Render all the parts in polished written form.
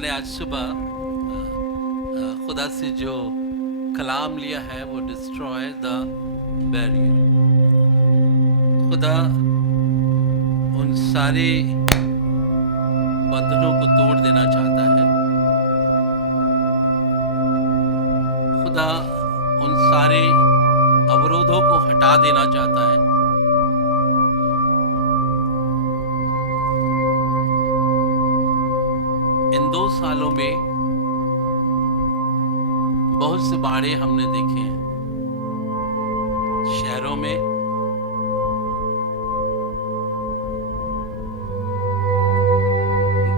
मैंने आज सुबह खुदा से जो कलाम लिया है वो डिस्ट्रॉय द बैरियर। खुदा उन सारे बंधनों को तोड़ देना चाहता है। खुदा उन सारे अवरोधों को हटा देना चाहता है। इन 2 सालों में बहुत से बाड़े हमने देखे हैं, शहरों में,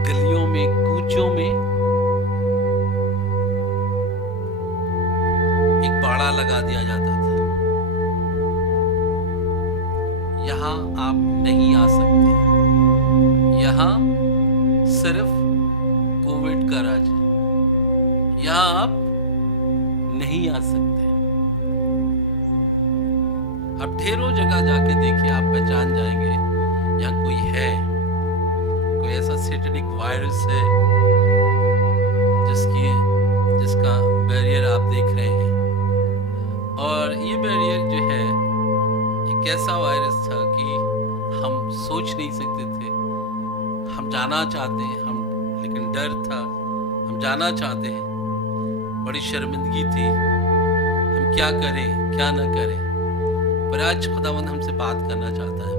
गलियों में, कूचों में। एक बाड़ा लगा दिया जाता था, यहां आप नहीं आ सकते, यहां सिर्फ कोविड का राज है, यहां आप नहीं आ सकते। अब ढेरों जगह जाके देखिए, आप पहचान जाएंगे यहाँ कोई है, कोई ऐसा सैटेनिक वायरस है जिसका बैरियर आप देख रहे हैं। और ये बैरियर जो है एक ऐसा वायरस था कि हम सोच नहीं सकते थे। हम जाना चाहते हैं, लेकिन डर था। हम जाना चाहते हैं, बड़ी शर्मिंदगी थी, हम क्या करें क्या ना करें। पर आज खुदावंद हमसे बात करना चाहता है,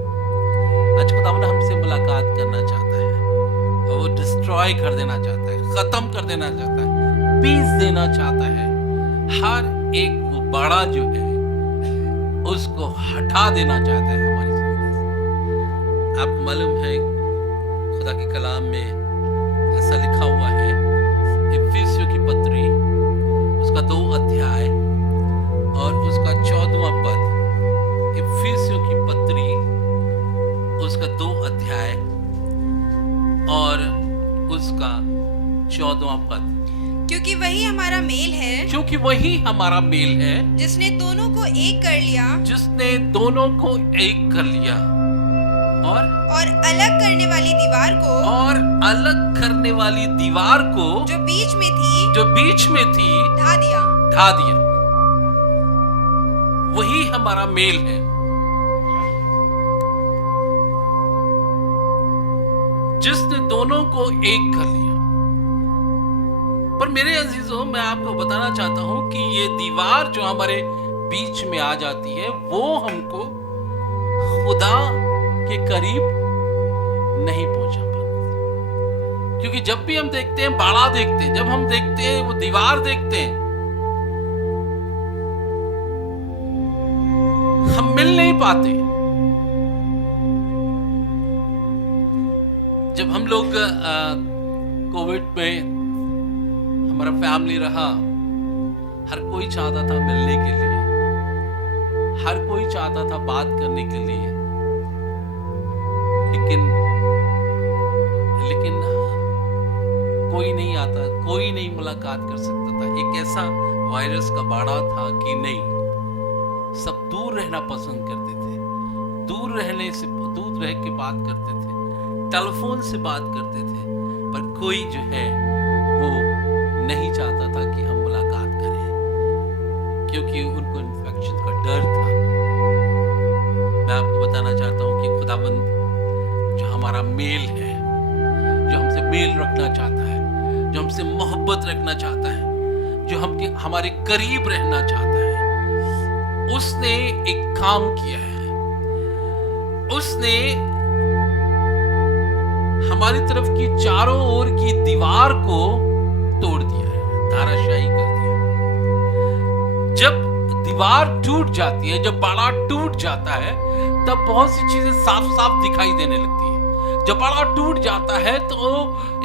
आज खुदावंद हमसे मुलाकात करना चाहता है और वो डिस्ट्रॉय कर देना चाहता है, खत्म कर देना चाहता है, पीस देना चाहता है। हर एक वो बाड़ा जो है उसको हटा देना चाहता है हमारी जिंदगी से। आपको मालूम है खुदा के कलाम में ऐसा लिखा हुआ है, इफिसियों की पत्री उसका 2 अध्याय और उसका 14वां पद। इफिसियों की पत्री उसका 2 अध्याय और उसका 14वां पद। क्योंकि वही हमारा मेल है, क्योंकि वही हमारा मेल है, जिसने दोनों को एक कर लिया, जिसने दोनों को एक कर लिया और अलग करने वाली दीवार को, और अलग करने वाली दीवार को जो बीच में थी, ढा दिया। वही हमारा मेल है। जिसने दोनों को एक कर लिया। पर मेरे अजीजों, मैं आपको बताना चाहता हूं कि ये दीवार जो हमारे बीच में आ जाती है वो हमको खुदा के करीब नहीं पहुंचा पाती। क्योंकि जब भी हम देखते हैं, बाड़ा देखते हैं, जब हम देखते हैं वो दीवार देखते हैं, हम मिल नहीं पाते। जब हम लोग कोविड में हमारा फैमिली रहा, हर कोई चाहता था मिलने के लिए, हर कोई चाहता था बात करने के लिए, लेकिन कोई नहीं आता, कोई नहीं मुलाकात कर सकता था। एक ऐसा वायरस का बाड़ा था कि नहीं, सब दूर रहना पसंद करते थे, दूर रह के बात करते थे, टेलीफोन से बात करते थे, पर कोई जो है वो नहीं चाहता था कि हम मुलाकात करें, क्योंकि उनको इन्फेक्शन का डर था। मैं आपको बताना चाहता हूं कि खुदाबंद जो हमारा मेल है, जो हमसे मेल रखना चाहता है, जो हमसे मोहब्बत रखना चाहता है, जो हमारे करीब रहना चाहता है, उसने एक काम किया है। उसने हमारी तरफ की चारों ओर की दीवार को तोड़ दिया है, धाराशाही कर दिया। जब दीवार टूट जाती है, जब बाड़ा टूट जाता है, तब बहुत सी चीजें साफ साफ दिखाई देने लगती है। जब बाड़ा टूट जाता है तो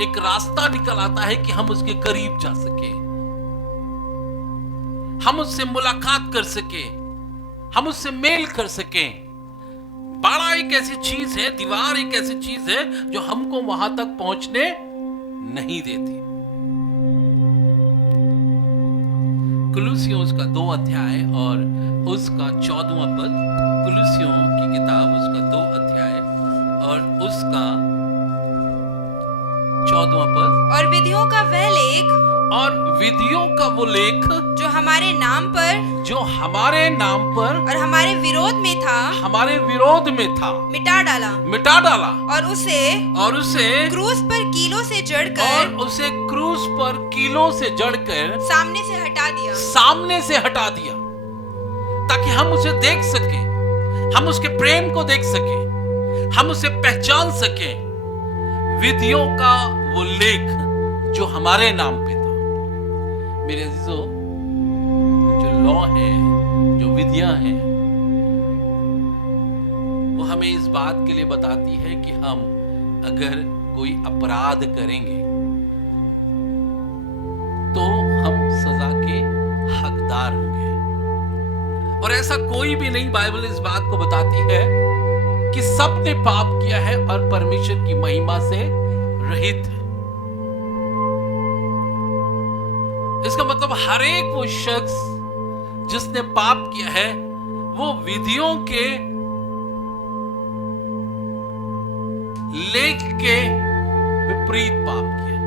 एक रास्ता निकल आता है कि हम उसके करीब जा सके, हम उससे मुलाकात कर सके, हम उससे मेल कर सकें। बाड़ा एक ऐसी चीज है, दीवार एक ऐसी चीज है जो हमको वहां तक पहुंचने नहीं देती। कुलुसियों उसका 2 अध्याय और उसका 14वां पद। कुलुसियों की किताब उसका 2 अध्याय और उसका 14वां पद, और विधियों का वह लेख और विधियों का वो लेख जो हमारे नाम पर और हमारे विरोध में था मिटा डाला और उसे क्रूस पर कीलों से जड़कर सामने से हटा दिया ताकि हम उसे देख सके, हम उसके प्रेम को देख सके, हम उसे पहचान सके। विधियों का वो लेख जो हमारे नाम पे था। मेरे अजीजों, जो लॉ है, जो विधियां हैं, वो हमें इस बात के लिए बताती है कि हम अगर कोई अपराध करेंगे तो हम सजा के हकदार होंगे। और ऐसा कोई भी नहीं, बाइबल इस बात को बताती है कि सबने पाप किया है और परमेश्वर की महिमा से रहित है। इसका मतलब हर एक वो शख्स जिसने पाप किया है वो विधियों के लेख के विपरीत पाप किया।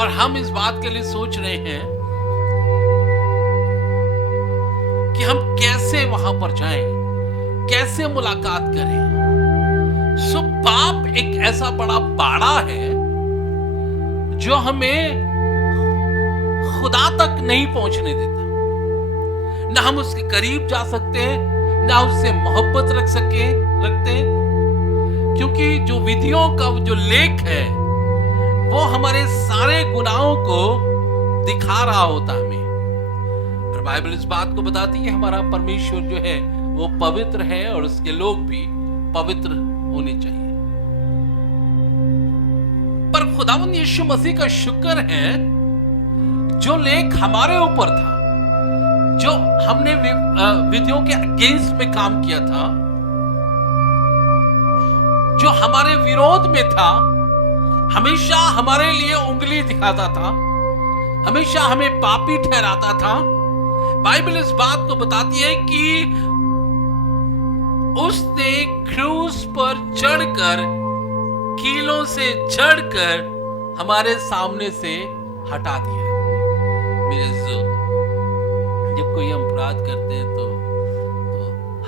और हम इस बात के लिए सोच रहे हैं कि हम कैसे वहां पर जाएं, कैसे मुलाकात करें। सो पाप एक ऐसा बड़ा बाड़ा है जो हमें खुदा तक नहीं पहुंचने देता। ना हम उसके करीब जा सकते हैं, ना उससे मोहब्बत रखते हैं, क्योंकि जो विधियों का जो लेख है वो हमारे सारे गुनाहों को दिखा रहा होता हमें। और बाइबल इस बात को बताती है हमारा परमेश्वर जो है वो पवित्र है और उसके लोग भी पवित्र होने चाहिए। पर खुदावंद यीशु मसीह का शुक्र है जो लेख हमारे ऊपर था, जो हमने विधियों के अगेंस्ट में काम किया था, जो हमारे विरोध में था, हमेशा हमारे लिए उंगली दिखाता था, हमेशा हमें पापी ठहराता था। बाइबल इस बात को बताती है कि उसने क्रूस पर चढ़कर, कीलों से चढ़कर हमारे सामने से हटा दिया। जब कोई हम अपराध करते हैं तो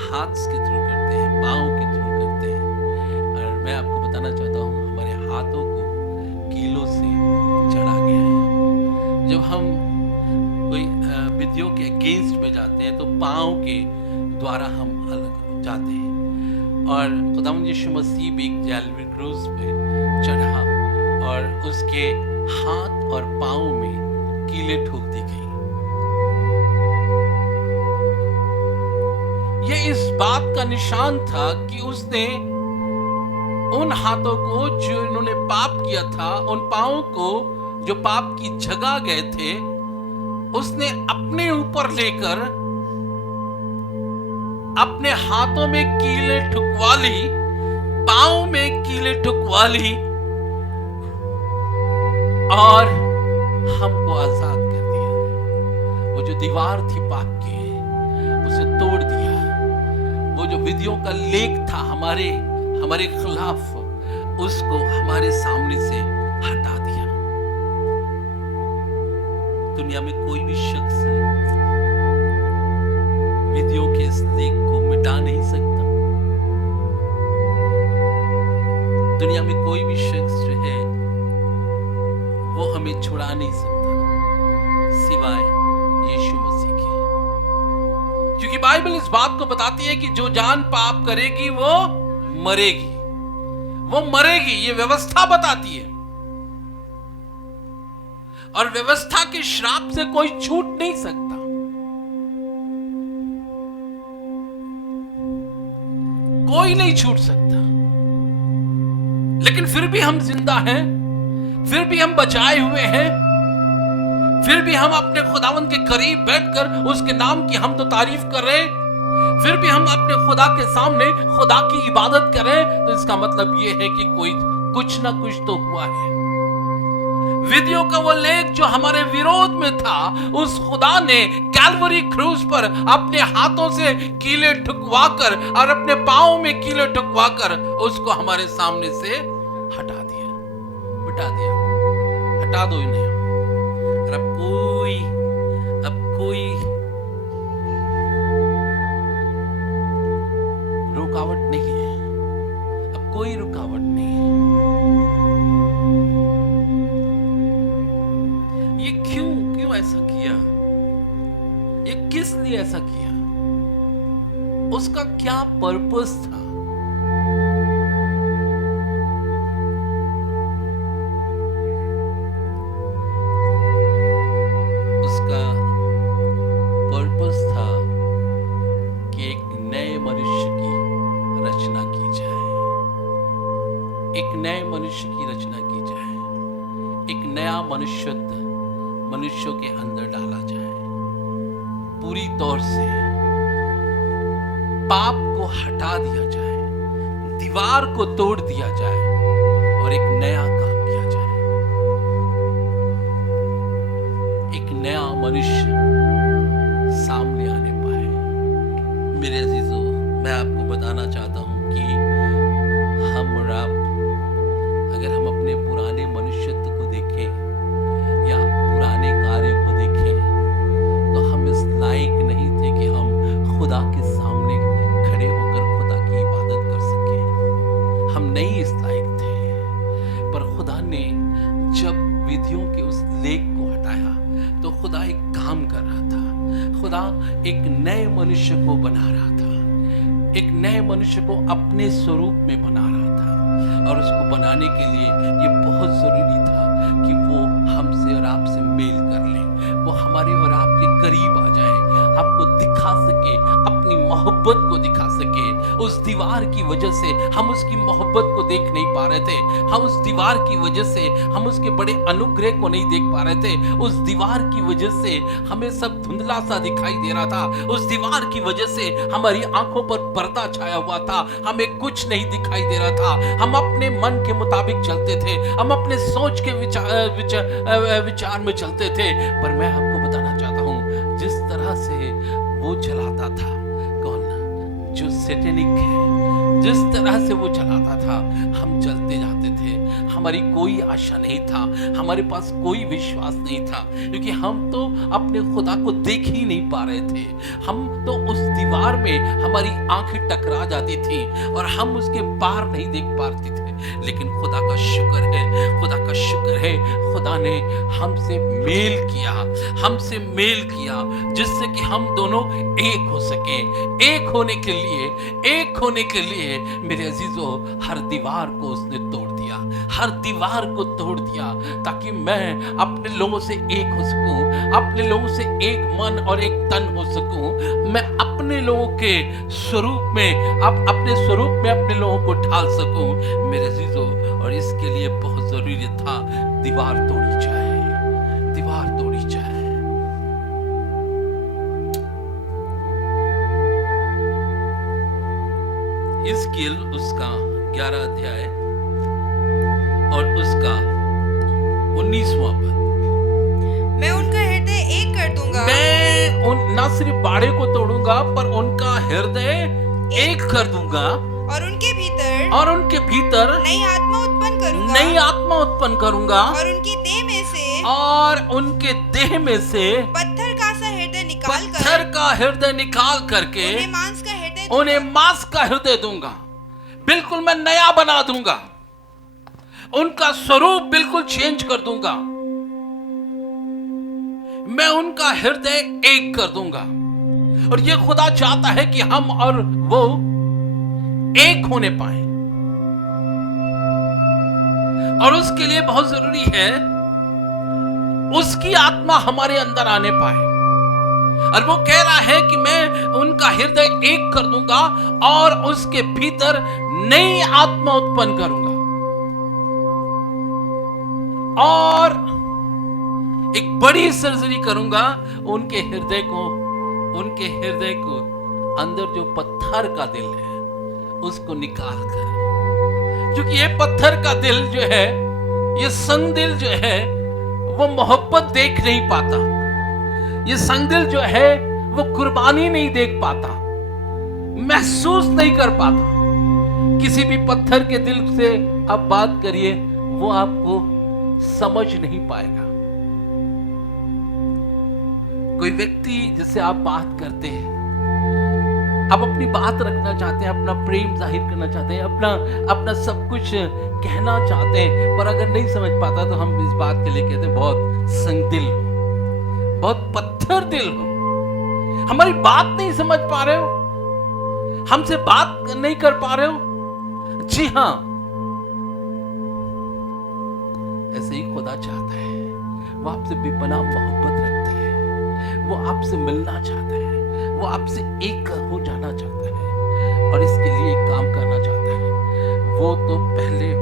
हाथ के थ्रू करते हैं, पांव के थ्रू करते हैं। और मैं आपको बताना चाहता हूँ हमारे हाथों को कीलों से चढ़ा गया है। जब हम कोई विधियों के अगेंस्ट में जाते हैं तो पांव के द्वारा हम अलग जाते हैं। और खुदावंद यीशु मसीह भी कैलवरी क्रूस पे चढ़ा और उसके हाथ और पांव में कीलें ठोक दी गई। ये इस बात का निशान था कि उसने उन हाथों को जो इन्होंने पाप किया था, उन पांवों को जो पाप की जगह गए थे, उसने अपने ऊपर लेकर अपने हाथों में कीलें ठुकवा ली, पांव में कीलें ठुकवा ली और हमको आजाद कर दिया। वो जो दीवार थी पाप की उसे तोड़ दिया। वो जो विधियों का लेख था हमारे खिलाफ, उसको हमारे सामने से हटा दिया। दुनिया में कोई भी शख्स विधियों के इस लेख को मिटा नहीं सकता। दुनिया में कोई भी शख्स जो है वो हमें छुड़ा नहीं सकता सिवाय यीशु मसीह के। क्योंकि बाइबल इस बात को बताती है कि जो जान पाप करेगी वो मरेगी, वो मरेगी। ये व्यवस्था बताती है और व्यवस्था के श्राप से कोई छूट नहीं सकता। कोई नहीं छूट सकता। लेकिन फिर भी हम जिंदा हैं, फिर भी हम बचाए हुए हैं, फिर भी हम अपने खुदावंद के करीब बैठकर उसके नाम की हम तो तारीफ कर रहे हैं, फिर भी हम अपने खुदा के सामने खुदा की इबादत कर रहे हैं। तो इसका मतलब यह है कि कोई कुछ ना कुछ तो हुआ है। विधियों का वो लेख जो हमारे विरोध में था, उस खुदा ने कैलवरी क्रूस पर अपने हाथों से कीले ठुकवाकर और अपने पांव में कीले ठुकवाकर उसको हमारे सामने से हटा दिया। मिटा दिया, हटा दो इन्हें। और अब कोई रुकावट नहीं है, अब कोई रुकावट नहीं है। ये क्यों ऐसा किया? ये किस लिए ऐसा किया? उसका क्या पर्पस था? उसका पर्पस था कि एक नए मनुष्य की रचना की जाए, एक नए मनुष्य की रचना की जाए, एक नया मनुष्यों के अंदर डाला जाए, पूरी तौर से पाप को हटा दिया जाए, दीवार को तोड़ दिया जाए और एक नया काम किया जाए, एक नया मनुष्य सामने आने पाए। मेरे अजीजों, मैं आपको बताना चाहता हूं कि हम और आप अगर हम अपने पुराने मनुष्यत्व को देखें या पुराने कार्य को देखें तो हम इस लायक नहीं थे कि हम खुदा के सामने खड़े होकर खुदा की इबादत कर सके। हम नहीं इस लायक थे, पर खुदा ने जब विधियों के उस लेख को हटाया तो खुदा एक काम कर रहा था। खुदा एक नए मनुष्य को बना रहा था, एक नए मनुष्य को अपने स्वरूप में बना रहा था। और उसको बनाने के लिए ये बहुत जरूरी था कि वो हमसे और आपसे मेल कर ले, वो हमारे और आपके करीब आ जाए, आपको दिखा सके, अपनी मोहब्बत को दिखा सके। उस दीवार की वजह से हम उसकी मोहब्बत को देख नहीं पा रहे थे, हम उस दीवार की वजह से हम उसके बड़े अनुग्रह को नहीं देख पा रहे थे, उस दीवार की वजह से हमें सब धुंधला सा दिखाई दे रहा था, उस दीवार की वजह से हमारी आंखों पर पर्दा छाया हुआ था, हमें कुछ नहीं दिखाई दे रहा था, हम अपने मन के मुताबिक चलते थे, हम अपने सोच के विचार में चलते थे। पर मैं आपको बताना चाहता हूं, जिस तरह से वो चलाता था, कौन? जो सैटेनिक है, जिस तरह से वो चलाता था, हम चलते जाते थे। हमारी कोई आशा नहीं था, हमारे पास कोई विश्वास नहीं था, क्योंकि हम तो अपने खुदा को देख ही नहीं पा रहे थे। हम तो उस दीवार में हमारी आंखें टकरा जाती थी और हम उसके पार नहीं देख पाते थे। लेकिन खुदा का शुक्र है, खुदा का शुक्र है, खुदा ने हमसे मेल किया जिससे कि हम दोनों एक हो सके। एक होने के लिए मेरे अजीजों, हर दीवार को उसने तोड़ दिया, हर दीवार को तोड़ दिया, ताकि मैं अपने लोगों से एक हो सकूं, अपने लोगों से एक मन और एक तन हो सकूं। मैं अपने लोगों के स्वरूप में अपने लोगों को ढाल सकूं मेरे अजीजों। और इसके लिए बहुत जरूरी था दीवार तोड़ी जाए। हिजकिय्याह उसका 11 अध्याय और उसका 19वां पद। मैं उनका हृदय एक कर दूंगा, मैं न सिर्फ बाड़े को तोड़ूंगा पर उनका हृदय एक कर दूंगा, और उनके भीतर नई आत्मा उत्पन्न करूंगा, और उनके देह में से पत्थर का हृदय निकाल करके उन्हें मांस का हृदय दूंगा। बिल्कुल मैं नया बना दूंगा, उनका स्वरूप बिल्कुल चेंज कर दूंगा, मैं उनका हृदय एक कर दूंगा। और ये खुदा चाहता है कि हम और वो एक होने पाए, और उसके लिए बहुत जरूरी है उसकी आत्मा हमारे अंदर आने पाए। और वो कह रहा है कि मैं उनका हृदय एक कर दूंगा और उसके भीतर नई आत्मा उत्पन्न करूंगा, और एक बड़ी सर्जरी करूंगा उनके हृदय को अंदर जो पत्थर का दिल है उसको निकाल कर। क्योंकि ये पत्थर का दिल जो है, ये संग दिल जो है, वो मोहब्बत देख नहीं पाता, ये संग दिल जो है वो कुर्बानी नहीं देख पाता, महसूस नहीं कर पाता। किसी भी पत्थर के दिल से आप बात करिए, वो आपको समझ नहीं पाएगा। कोई व्यक्ति जिससे आप बात करते हैं, आप अपनी बात रखना चाहते हैं, अपना प्रेम जाहिर करना चाहते हैं, अपना सब कुछ कहना चाहते हैं, पर अगर नहीं समझ पाता तो हम इस बात के लिए कहते हैं बहुत संगदिल हो, बहुत पत्थर दिल हो, हमारी बात नहीं समझ पा रहे हो, हमसे बात नहीं कर पा रहे हो। जी हां, ऐसे ही खुदा चाहता है। वो आपसे बेपनाह मोहब्बत रखता है, वो आपसे मिलना चाहता है, वो आपसे एक हो जाना चाहता है और इसके लिए एक काम करना चाहता है। वो तो पहले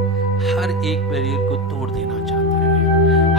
हर एक बैरियर को तोड़ देना चाहता है,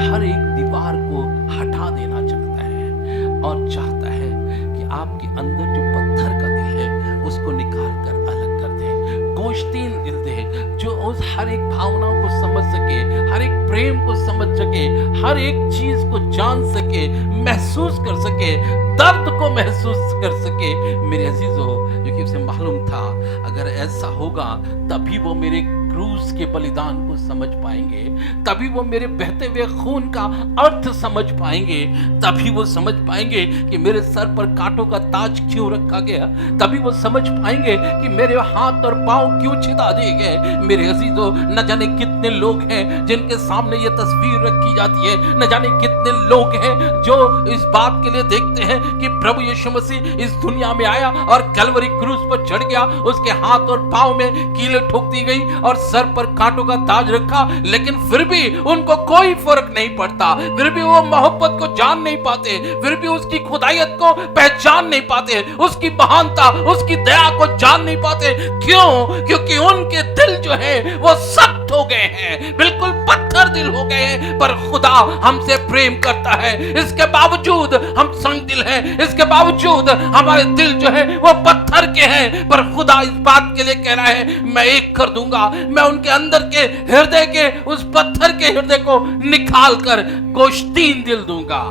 हर एक दीवार को हटा देना चाहता है और चाहता है कि आपके अंदर जो पत्थर का दिल है उसको निकाल कर अलग कर दे, गोश्तीन दिल दे, जो उस हर एक भावनाओं को समझ सके, हर एक प्रेम को समझ सके, हर एक चीज को जान सके, महसूस कर सके, दर्द को महसूस कर सके। मेरे अजीजों, क्योंकि उसे मालूम था अगर ऐसा होगा तभी वो मेरे क्रूस के बलिदान को समझ पाएंगे, तभी वो मेरे बहते हुए खून का अर्थ समझ पाएंगे, तभी वो समझ पाएंगे कि मेरे सर पर कांटों का ताज क्यों रखा गया, तभी वो समझ पाएंगे कि मेरे हाथ और पांव क्यों छिदा दिए गए। मेरे अजीजों, न जाने कितने लोग हैं जिनके सामने ये तस्वीर रखी जाती है, न जाने कितने लोग हैं जो इस बात के लिए देखते हैं कि प्रभु यीशु मसीह इस दुनिया में आया और कलवरी क्रूस पर चढ़ गया, उसके हाथ और पांव में कीलें ठोक दी गई और सर पर कांटों का ताज रखा, लेकिन फिर भी उनको कोई फर्क नहीं पड़ता, फिर भी वो मोहब्बत को जान नहीं पाते, फिर भी उसकी खुदाइयत को पहचान नहीं पाते, उसकी महानता, उसकी दया को जान नहीं पाते। क्यों? क्योंकि उनके दिल जो है वो सख्त हो गए हैं, बिल्कुल पत्थर दिल हो गए हैं। पर खुदा हमसे प्रेम करता है, इसके बावजूद हम संग दिल हैं, इसके बावजूद हमारे दिल जो है वो पत्थर के हैं, पर खुदा इस बात के लिए कह रहा है मैं एक कर दूंगा, मैं उनके अंदर के हृदय के उस पत्थर के हृदय को निकाल कर गोश्तीन दिल दूंगा।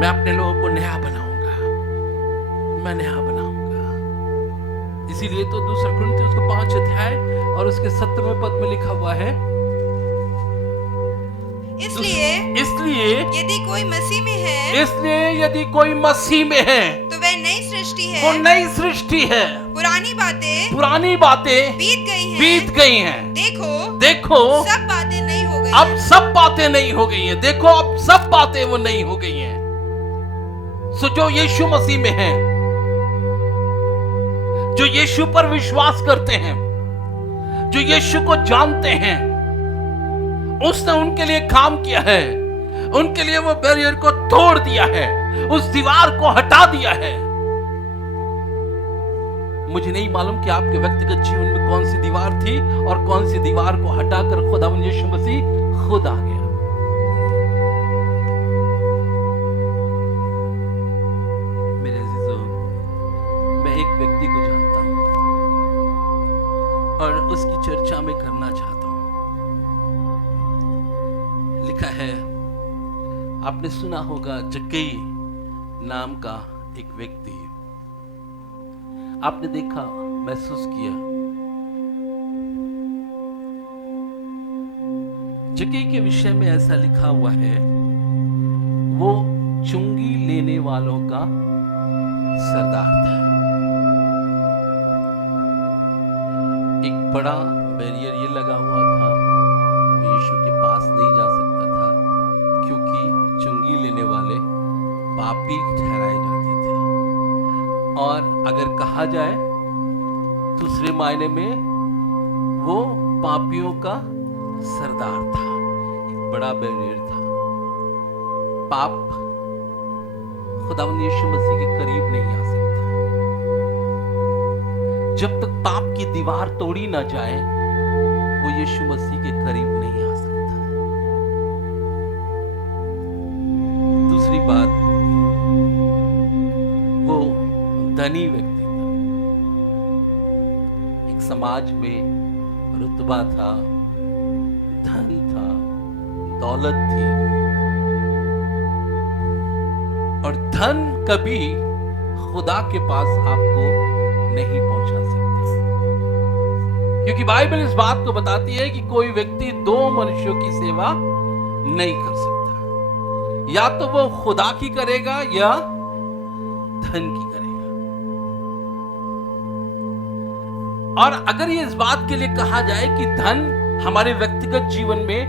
मैं अपने लोगों को नया बनाऊंगा, मैं नया बनाऊंगा। इसीलिए तो 2 कुरिन्थियों उसको 5 अध्याय और उसके 17वें पद में लिखा हुआ है, इसलिए यदि कोई मसीह में है, इसलिए यदि कोई मसीह में है तो वह नई सृष्टि है, वो नई सृष्टि है, पुरानी बातें बीत गई हैं, देखो सब बातें नई हो गई, अब सब बातें नई हो गई हैं, देखो अब सब बातें वो नई हो गई हैं। सो जो यीशु मसीह में है, जो यीशु पर विश्वास करते हैं, जो यीशु को जानते हैं, उसने उनके लिए काम किया है, उनके लिए वो बैरियर को तोड़ दिया है, उस दीवार को हटा दिया है। मुझे नहीं मालूम कि आपके व्यक्तिगत जीवन में कौन सी दीवार थी और कौन सी दीवार को हटाकर खुदावंद यीशु मसीह खुद आ गया। मेरे अजीजों, मैं एक व्यक्ति को जानता हूं और उसकी चर्चा में करना चाहता हूं। लिखा है, आपने सुना होगा जक्कई नाम का एक व्यक्ति, आपने देखा, महसूस किया, जक्कई के विषय में ऐसा लिखा हुआ है, वो चुंगी लेने वालों का सरदार था। एक बड़ा बैरियर ये लगा हुआ था, वो यीशु के पास नहीं जा सकता था क्योंकि चुंगी लेने वाले पापी ठहराए जाते थे, और अगर कहा जाए दूसरे मायने में वो पापियों का सरदार था। एक बड़ा बैरियर था। पाप खुदावंद यीशु मसीह के करीब नहीं आ सकता जब तक पाप की दीवार तोड़ी ना जाए, वो यीशु मसीह के करीब नहीं आ सकता। दूसरी बात, वो धनी व्यक्ति था, एक समाज में रुतबा था, धन था, दौलत थी, और धन कभी खुदा के पास आपको नहीं पहुंचा सकता, क्योंकि बाइबल इस बात को बताती है कि कोई व्यक्ति 2 मनुष्यों की सेवा नहीं कर सकता। या तो वो खुदा की करेगा या धन की करेगा। और अगर ये इस बात के लिए कहा जाए कि धन हमारे व्यक्तिगत जीवन में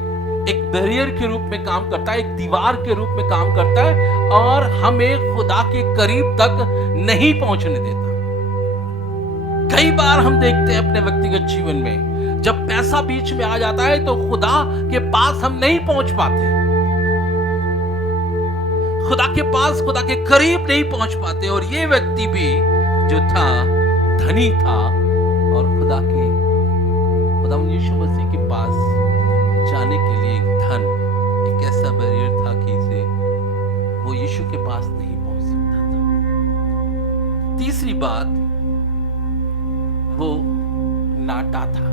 एक बैरियर के रूप में काम करता है, एक दीवार के रूप में काम करता है और हमें खुदा के करीब तक नहीं पहुंचने देता। कई बार हम देखते हैं अपने व्यक्तिगत जीवन में जब पैसा बीच में आ जाता है तो खुदा के पास हम नहीं पहुंच पाते, खुदा के पास, खुदा के करीब नहीं पहुंच पाते। और ये व्यक्ति भी जो था धनी था और खुदा यीशु मसीह के पास जाने के लिए एक धन, एक ऐसा बैरियर था कि इसे वो यीशु के पास नहीं पहुंच सकता था। तीसरी बात, वो नाटा था।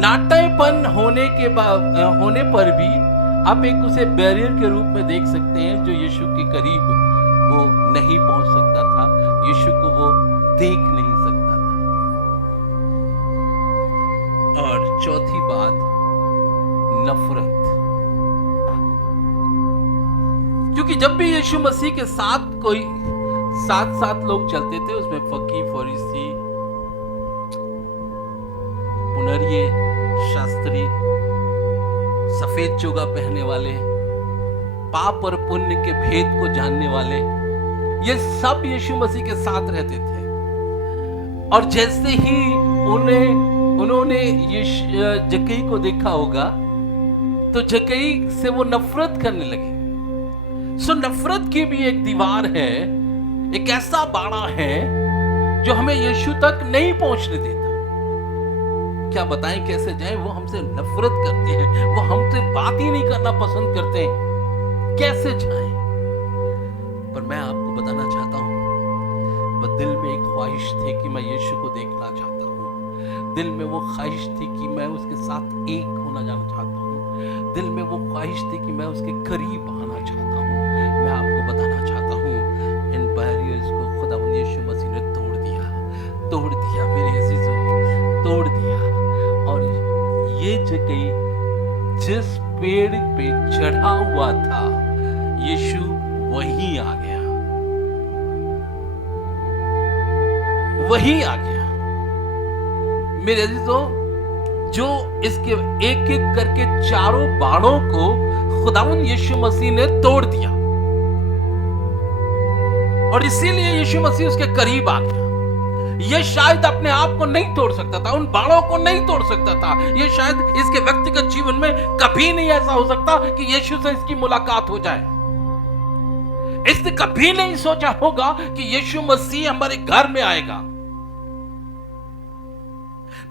नाटेपन होने पर भी आप एक उसे बैरियर के रूप में देख सकते हैं जो यीशु के करीब वो नहीं पहुंच सकता था, यीशु को वो देख नहीं सकता था। और चौथी बात, नफरत। क्योंकि जब भी यीशु मसीह के साथ कोई साथ लोग चलते थे, उसमें फकीर, फरीसी, पुनरिये, शास्त्री, सफेद चोगा पहनने वाले, पाप और पुण्य के भेद को जानने वाले, ये सब यीशु मसीह के साथ रहते थे। और जैसे ही उन्होंने जक्कई को देखा होगा तो जक्कई से वो नफरत करने लगे। सो नफरत की भी एक दीवार है, एक ऐसा बाड़ा है जो हमें यीशु तक नहीं पहुंचने देता। क्या बताएं कैसे जाएं, वो हमसे नफरत करते हैं, वो हमसे बात ही नहीं करना पसंद करते हैं, कैसे जाएं। पर मैं आपको बताना चाहता हूं, वो दिल में एक ख्वाहिश थी कि मैं यीशु को देखना चाहता हूं, दिल में वो ख्वाहिश थी कि मैं उसके साथ एक होना जाना चाहता हूं, दिल में वो ख्वाहिश थी कि मैं उसके करीब आना चाहता हूं। मैं आपको बताना चाहता हूं, इन बैरियर्स को खुदावंद यीशु मसीह ने तोड़ दिया मेरे अजीजों, तोड़ दिया। और ये जगह जिस पेड़ पे चढ़ा हुआ था यीशु, वहीं आ गया, वहीं आ गया। मेरे अजीजों, जो इसके एक एक करके चारों बाड़ों को खुदावंद यीशु मसीह ने तोड़ दिया और इसीलिए यीशु मसीह उसके करीब आ गया। ये शायद अपने आप को नहीं तोड़ सकता था, उन बाड़ों को नहीं तोड़ सकता था, ये शायद इसके व्यक्तिगत जीवन में कभी नहीं ऐसा हो सकता कि यीशु से इसकी मुलाकात हो जाए। इसने कभी नहीं सोचा होगा कि यीशु मसीह हमारे घर में आएगा।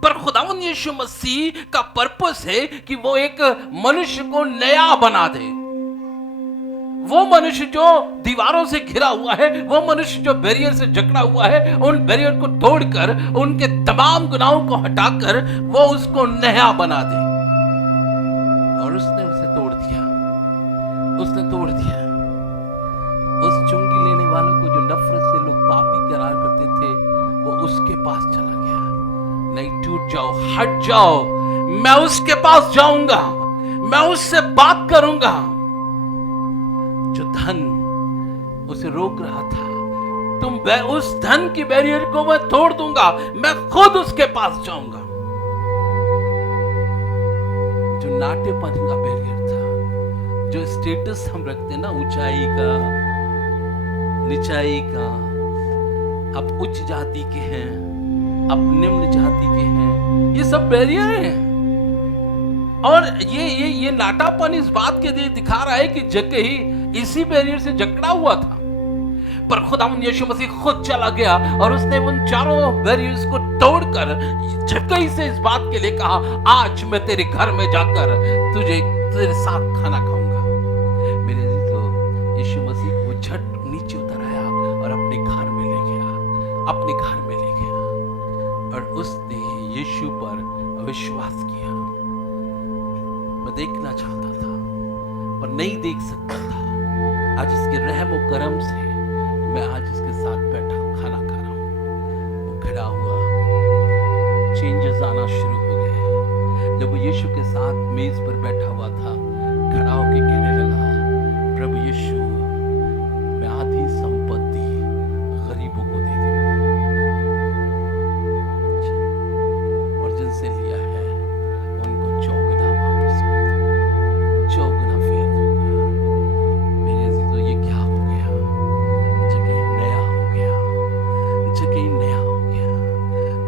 पर खुदावंद यीशु मसीह का पर्पस है कि वो एक मनुष्य को नया बना दे। वो मनुष्य जो दीवारों से घिरा हुआ है, वो मनुष्य जो बैरियर से जकड़ा हुआ है, उन बैरियर को तोड़कर, उनके तमाम गुनाहों को हटाकर वो उसको नया बना दे। और उसने उसे तोड़ दिया, उसने तोड़ दिया। उस चुंगी लेने वालों को जो नफरत से लोग पापी करार करते थे, वो उसके पास चला गया। नहीं, टूट जाओ, हट जाओ, मैं उसके पास जाऊंगा, मैं उससे बात करूंगा। जो धन उसे रोक रहा था, उस धन की बैरियर को मैं तोड़ दूंगा, मैं खुद उसके पास जाऊंगा। जो नाटेपन का बैरियर था, जो स्टेटस हम रखते हैं ना, ऊंचाई का, निचाई का, आप उच्च जाति के हैं, आप निम्न जाति के हैं, ये सब बैरियर हैं। और ये नाटापन इस बात के लिए दिखा रहा है कि जक्कई इसी बैरियर से जकड़ा हुआ था। पर खुदावंद यीशु मसीह खुद चला गया और उसने उन चारों बैरियर्स को तोड़कर जक्कई से इस बात के लिए कहा, आज मैं तेरे घर में जाकर तेरे साथ खाना खाऊंगा। मेरे अजीजों, यीशु मसीह को झट नीचे उतर आया और अपने घर में ले गया, अपने घर में ले गया और उसने यीशु पर विश्वास किया। मैं देखना चाहता था पर नहीं देख सकता था। आज इसके रहम और करम से मैं आज इसके साथ बैठा खाना खा रहा हूं। वो खड़ा हुआ चेंजेस आना शुरू हो गए। जब वो यीशु के साथ मेज पर बैठा हुआ था, खड़ा होकर कहने लगा, प्रभु यीशु, मैं आधी संपत्ति गरीबों को दे दूंगा और जिनसे लिया है उनको चौगुना वापस कर दूंगा, चौगुना फेर दूंगा। मेरे अजीजों, ये क्या हो गया? जगह नया हो गया, जगह नया हो गया,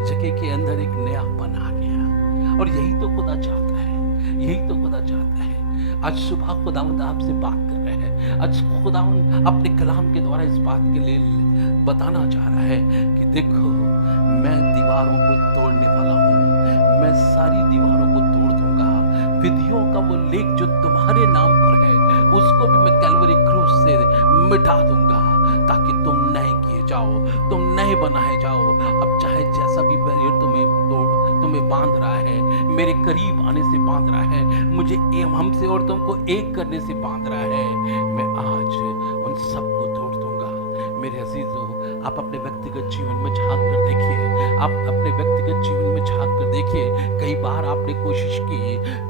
जगह के अंदर एक नयापन आ गया। और यही तो खुदा चाहता है, यही तो खुदा चाहता है। आज सुबह खुदावंद आपसे बात कर रहे हैं। आज खुदावंद अपने कलाम के द्वारा इस बात के लिए बताना चाह रहा है कि देखो, मैं दीवारों को तोड़ने वाला हूँ, मैं सारी दीवारों को तोड़ दूंगा। विधियों का वो लेख जो तुम्हारे नाम पर है, उसको भी मैं कैलवरी क्रूस से मिटा दूंगा, ताकि तुम नए किए जाओ, तुम नए बनाए जाओ। अब चाहे जैसा भी बैरियर तुम्हें बांध रहा है, मेरे करीब आने से बांध रहा है, मुझे हमसे और तुमको एक करने से बांध रहा है, मैं आज उन सबको तोड़ दूंगा। मेरे अजीजों, आप अपने व्यक्तिगत जीवन में झांक कर देखिए, आप अपने व्यक्तिगत जीवन में झांक कर देखिए। कई बार आपने कोशिश की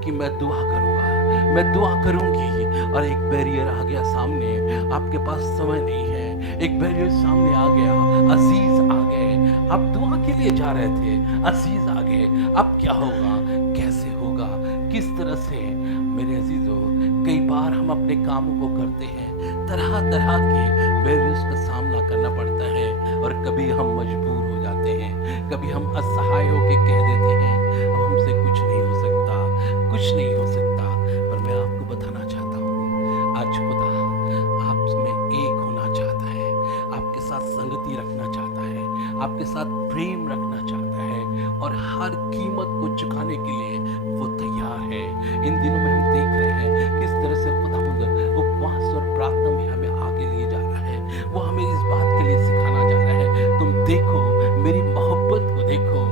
कि मैं दुआ करूंगा, मैं दुआ करूंगी, और एक बैरियर आ गया सामने, आपके पास समय नहीं है। एक बैरियर सामने आ गया, अजीज आ गए, आप दुआ के लिए जा रहे थे, अजीज आ गए। अब क्या होगा, कैसे होगा, किस तरह से? मेरे अजीजों, कई बार हम अपने कामों को करते हैं, तरह तरह के बैरियर्स का सामना करना पड़ता है, और कभी हम मजबूर हो जाते हैं, कभी हम असहाय होकर कह देते हैं, अब हमसे कुछ नहीं हो सकता, कुछ नहीं हो सकता। पर मैं आपको बताना चाहता हूँ, आज खुदा आप में एक होना चाहता है, आपके साथ संगति रखना चाहता है, आपके साथ प्रेम रखना चाहता है, और हर कीमत को चुकाने के लिए वो तैयार है। इन दिनों में हम देख रहे हैं किस तरह से खुदा उपवास और प्रार्थना में हमें आगे लिए जा रहा है। वो हमें इस बात के लिए सिखाना जा रहा है, तुम देखो मेरी मोहब्बत को देखो,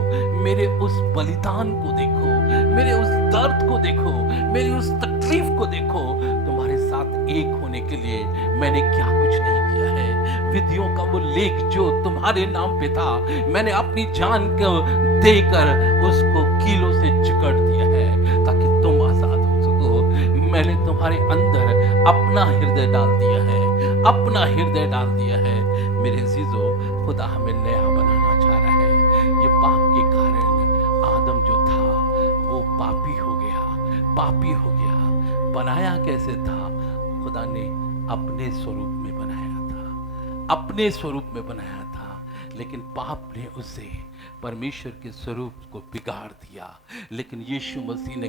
मेरे उस बलिदान को देखो, मेरे उस दर्द को देखो, मेरी उस तकलीफ को देखो। तुम्हारे साथ एक होने के लिए मैंने क्या कुछ नहीं किया है। विधियों का वो लेख जो तुम्हारे नाम पे था, मैंने अपनी जान को देकर उसको कीलों से जकड़ दिया है, ताकि तुम आजाद हो सको। मैंने तुम्हारे अंदर अपना हृदय डाल दिया है, अपना हृदय डाल दिया है। मेरे अजीजों, खुदा हमें नया बनाना चाह रहा है। ये पाप के कारण आदम जो था वो पापी हो गया, पापी हो गया। बनाया कैसे था? खुदा ने अपने स्वरूप में बनाया था, अपने स्वरूप में बनाया था, लेकिन पाप ने उसे परमेश्वर के स्वरूप को बिगाड़ दिया। लेकिन यीशु मसीह ने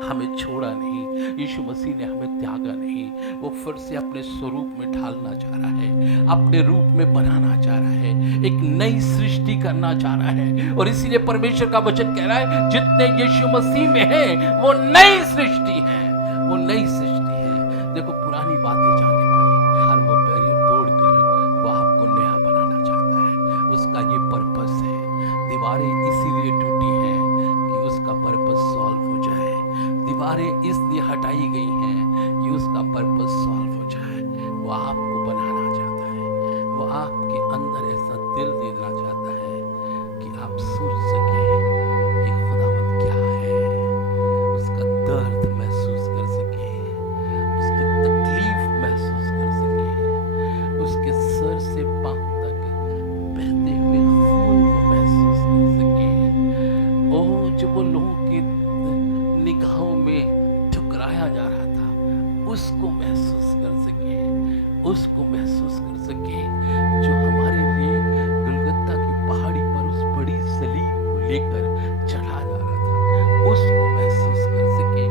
हमें छोड़ा नहीं, यीशु मसीह ने हमें त्यागा नहीं। वो फिर से अपने स्वरूप में ढालना चाह रहा है, अपने रूप में बनाना चाह रहा है, एक नई सृष्टि करना चाह रहा है। और इसीलिए परमेश्वर का वचन कह रहा है, जितने यीशु मसीह में है वो नई सृष्टि है, वो नई सृष्टि है। देखो, पुरानी बातें जाने पाई, हर वो बैरियर तोड़कर वो आपको नया बनाना चाहता है। उसका ये पर्पस है। दीवारें इसीलिए टूटी हैं कि उसका पर्पस सॉल्व हो जाए। दीवारें इसलिए हटाई गई हैं कि उसका पर्पस सॉल्व हो जाए। वो आपको बनाना चाहता है, वो आपके अंदर ऐसा दिल दे देना चाहता है कि आप सोच सके कि खुदावंद क्या है, उसका दर्द महसूस कर सके, उसकी तकलीफ महसूस कर सके, उसके सर से पांव तक बहते हुए खून को महसूस कर सके। ओ, जब वो लोगों की निगाहों में ठुकराया जा रहा था, उसको महसूस कर सके, उसको महसूस कर सके, जो हमारे लिए गुलगुता की पहाड़ी पर उस बड़ी सलीब को लेकर चढ़ा जा रहा था, उसको महसूस कर सके,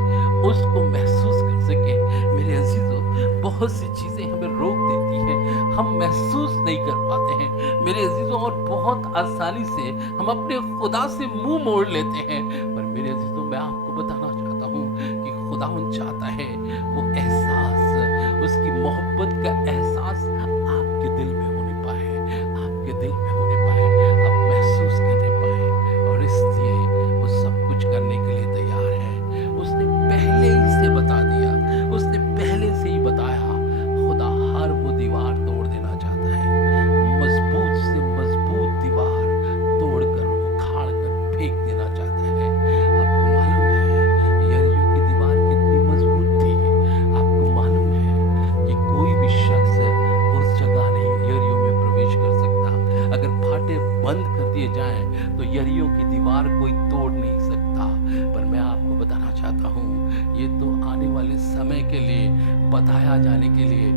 उसको महसूस कर सके। मेरे अजीजों, बहुत सी चीजें हमें रोक देती हैं, हम महसूस नहीं कर पाते हैं मेरे अजीजों, और बहुत आसानी से हम अपने खुदा से मुंह मोड़ लेते हैं। पर मेरे अजीजों, मैं आपको बताना चाहता हूँ कि खुदावंद चाहता है वो एहसास, उसकी मोहब्बत का एहसास आपके दिल में होने पाए, आपके दिल में होने पाए, आप महसूस करने पाए। और इसलिए वो सब कुछ करने के लिए तैयार है। उसने पहले ही से बता दिया, उसने पहले से ही बताया, खुदा हर वो दीवार तोड़ देना चाहता है, मजबूत से मजबूत दीवार तोड़कर, उखाड़ कर फेंक देना चाहता है। दिए जाएं तो यरीहो की दीवार कोई तोड़ नहीं सकता। पर मैं आपको बताना चाहता हूँ, ये तो आने वाले समय के लिए बताया जाने के लिए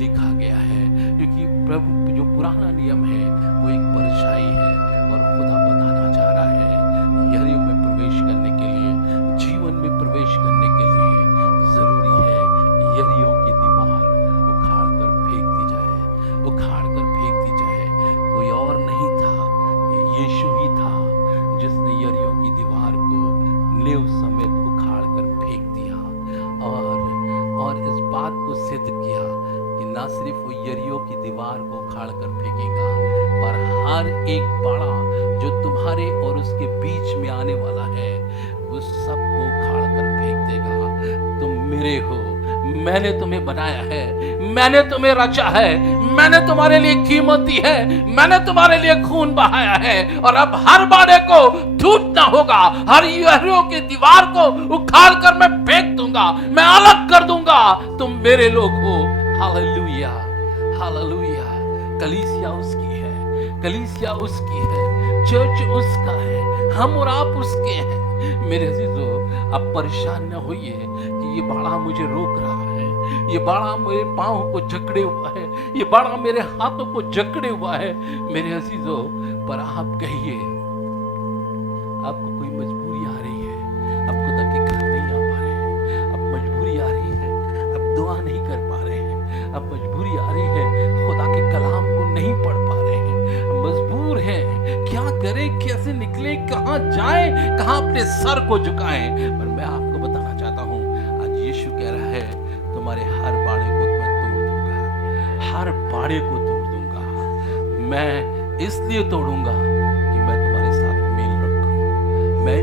लिखा गया है, क्योंकि प्रभु जो पुराना नियम है वो एक परछाई है और खुदा बताना चाह रहा है यरीहो में प्रवेश करने के लिए, जीवन में प्रवेश करने के लिए जरूरी है यरीहो की दीवार उखाड़ कर फेंक दी जाए, उखाड़ कर फेंक दी जाए। कोई और नहीं था, यीशु ही था जिसने यरीहो की दीवार को नींव समेत उखाड़ कर फेंक दिया और इस बात को सिद्ध किया कि ना सिर्फ वो यरीहो की दीवार को उखाड़ कर फेंकेगा, पर हर एक बाड़ा जो तुम्हारे और उसके बीच में आने वाला है वो सबको उखाड़ कर फेंक देगा। तुम मेरे हो, मैंने तुम्हें बनाया है, मैंने तुम्हें रचा है, मैंने तुम्हारे लिए कीमत दी है, मैंने तुम्हारे लिए खून बहाया है, और अब हर बाड़े को टूटना होगा, हर यरीहो की दीवार को उखाड़ कर मैं फेंक दूंगा, मैं अलग कर दूंगा। तुम मेरे लोग हो। Hallelujah, hallelujah. कलीसिया उसकी है, कलीसिया उसकी है, चर्च उसका है, हम और आप उसके हैं। मेरे अजीजों, आप परेशान न होइए कि ये बाड़ा मुझे रोक रहा है, ये बाड़ा मेरे पाँव को जकड़े हुआ है, ये बाड़ा मेरे हाथों को जकड़े हुआ है। मेरे अजीजों, पर आप कहिए, आपको कोई मजबूरी आ रही है, आप खुदा के घर नहीं आ पा रहे हैं, अब मजबूरी आ रही है, अब दुआ नहीं कर पा रहे हैं, अब मजबूरी आ रही है, खुदा के कलाम को नहीं पढ़ पा रहे हैं, मजबूर हैं, क्या करें, कैसे निकले, कहाँ जाएं, कहाँ अपने सर को झुकाएं। पर मैं आपको बताना चाहता हूँ, आज यीशु कह रहा है तुम्हारे हर बाड़े को मैं तोड़ दूंगा, हर बाड़े को तोड़ दूंगा। मैं इसलिए तोड़ूंगा कि मैं तुम्हारे साथ मेल रखूं, मैं